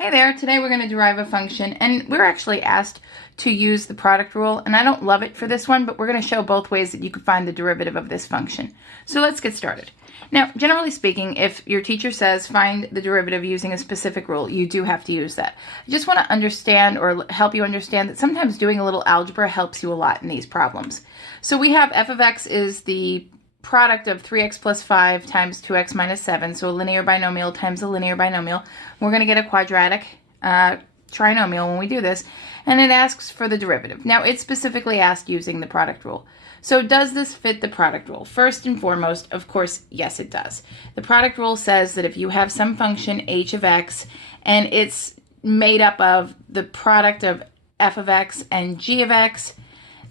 Hey there, today we're going to derive a function, and we're actually asked to use the product rule, and I don't love it for this one, but we're going to show both ways that you can find the derivative of this function. So let's get started. Now, generally speaking, if your teacher says find the derivative using a specific rule, you do have to use that. I just want to understand or help you understand that sometimes doing a little algebra helps you a lot in these problems. So we have f of x is the product of 3x plus 5 times 2x minus 7, so a linear binomial times a linear binomial. We're going to get a quadratic trinomial when we do this, and it asks for the derivative. Now, it's specifically asked using the product rule. So does this fit the product rule? First and foremost, of course, yes, it does. The product rule says that if you have some function h of x, and it's made up of the product of f of x and g of x,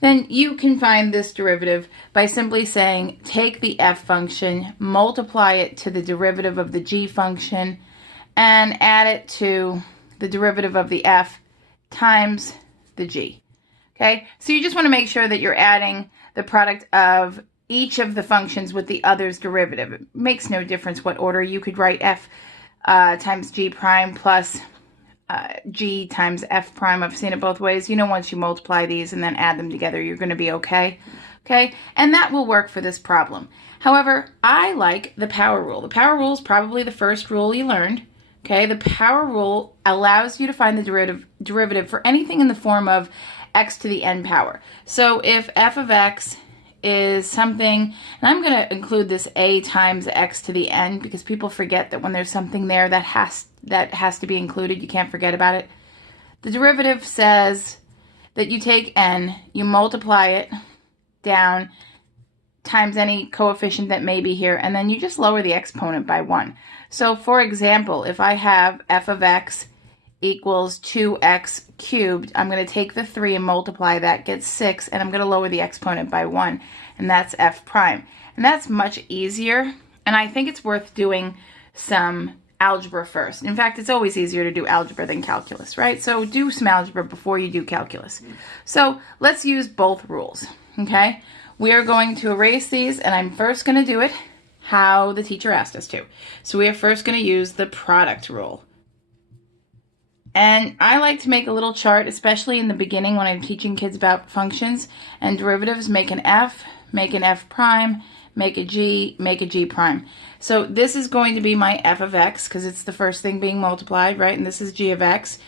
then you can find this derivative by simply saying take the f function, multiply it to the derivative of the g function, and add it to the derivative of the f times the g. Okay, so you just want to make sure that you're adding the product of each of the functions with the other's derivative. It makes no difference what order. You could write f times g prime plus g times f prime. I've seen it both ways. You know, once you multiply these and then add them together, you're going to be okay. Okay, and that will work for this problem. However, I like the power rule. The power rule is probably the first rule you learned. Okay, the power rule allows you to find the derivative for anything in the form of x to the n power. So if f of x is something, and I'm going to include this a times x to the n because people forget that when there's something there that has to be included, you can't forget about it. The derivative says that you take n, you multiply it down times any coefficient that may be here, and then you just lower the exponent by 1. So for example, if I have f of x equals 2x cubed, I'm going to take the 3 and multiply that, get 6, and I'm going to lower the exponent by 1, and that's f prime. And that's much easier, and I think it's worth doing some algebra first. In fact, it's always easier to do algebra than calculus, right? So do some algebra before you do calculus. So let's use both rules, okay? We are going to erase these, and I'm first going to do it how the teacher asked us to. So we are first going to use the product rule. And I like to make a little chart, especially in the beginning when I'm teaching kids about functions and derivatives. Make an f prime, make a g prime. So this is going to be my f of x because it's the first thing being multiplied, right? And this is g of x.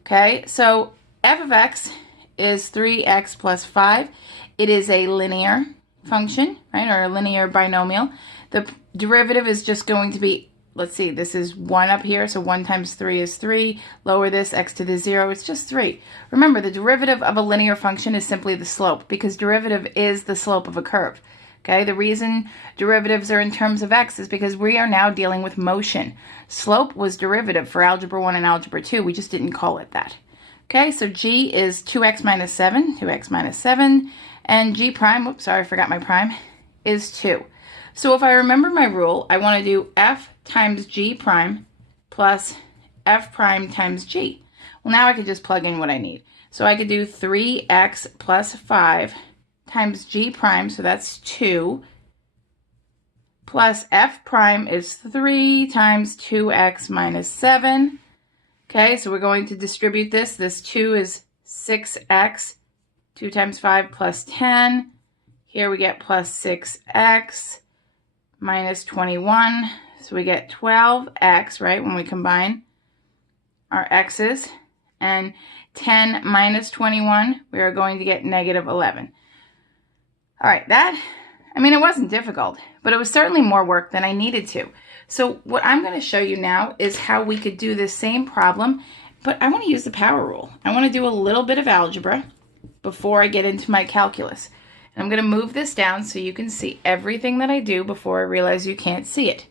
Okay, so f of x is 3x plus 5. It is a linear function, right, or a linear binomial. The derivative is just going to be, let's see, this is 1 up here, so 1 times 3 is 3. Lower this, x to the 0, it's just 3. Remember, the derivative of a linear function is simply the slope, because derivative is the slope of a curve. Okay, the reason derivatives are in terms of x is because we are now dealing with motion. Slope was derivative for Algebra 1 and Algebra 2, we just didn't call it that. Okay, so g is 2x minus 7, and g prime, oops, sorry, I forgot my prime, is 2. So if I remember my rule, I want to do f times g prime plus f prime times g. Well, now I could just plug in what I need. So I could do 3x plus 5 times g prime, so that's 2, plus f prime is 3 times 2x minus 7. Okay, so we're going to distribute this. This 2 is 6x, 2 times 5 plus 10. Here we get plus 6x minus 21. So we get 12x, right, when we combine our x's. And 10 minus 21, we are going to get negative 11. All right, it wasn't difficult, but it was certainly more work than I needed to. So what I'm going to show you now is how we could do this same problem, but I want to use the power rule. I want to do a little bit of algebra before I get into my calculus. And I'm going to move this down so you can see everything that I do before I realize you can't see it.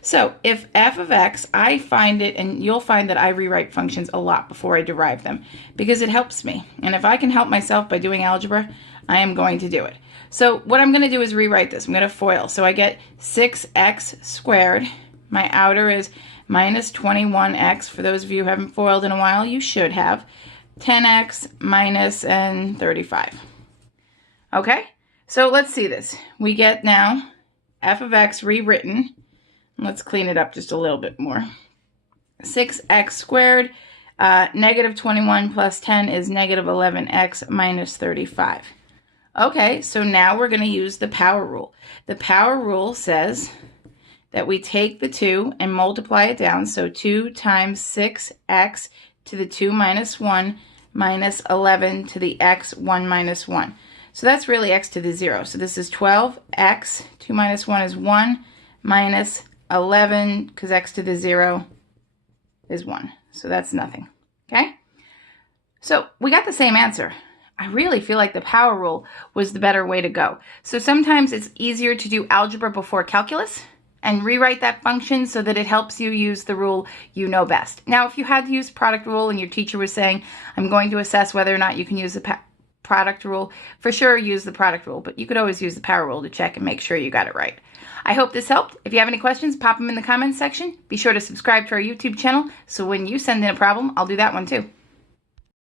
So if f of x, I find it, and you'll find that I rewrite functions a lot before I derive them because it helps me. And if I can help myself by doing algebra, I am going to do it. So what I'm going to do is rewrite this. I'm going to FOIL. So I get 6x squared. My outer is minus 21x. For those of you who haven't FOILed in a while, you should have. 10x minus and 35. Okay, so let's see this. We get now f of x rewritten. Let's clean it up just a little bit more. 6x squared. Negative 21 plus 10 is negative 11x minus 35. Okay, so now we're going to use the power rule. The power rule says that we take the 2 and multiply it down. So 2 times 6x to the 2 minus 1 minus 11 to the x 1 minus 1. So that's really x to the 0. So this is 12x, 2 minus 1 is 1, minus 11, because x to the 0 is 1. So that's nothing, okay? So we got the same answer. I really feel like the power rule was the better way to go. So sometimes it's easier to do algebra before calculus and rewrite that function so that it helps you use the rule you know best. Now, if you had to use product rule and your teacher was saying, I'm going to assess whether or not you can use the product rule, for sure use the product rule, but you could always use the power rule to check and make sure you got it right. I hope this helped. If you have any questions, pop them in the comments section. Be sure to subscribe to our YouTube channel so when you send in a problem, I'll do that one too.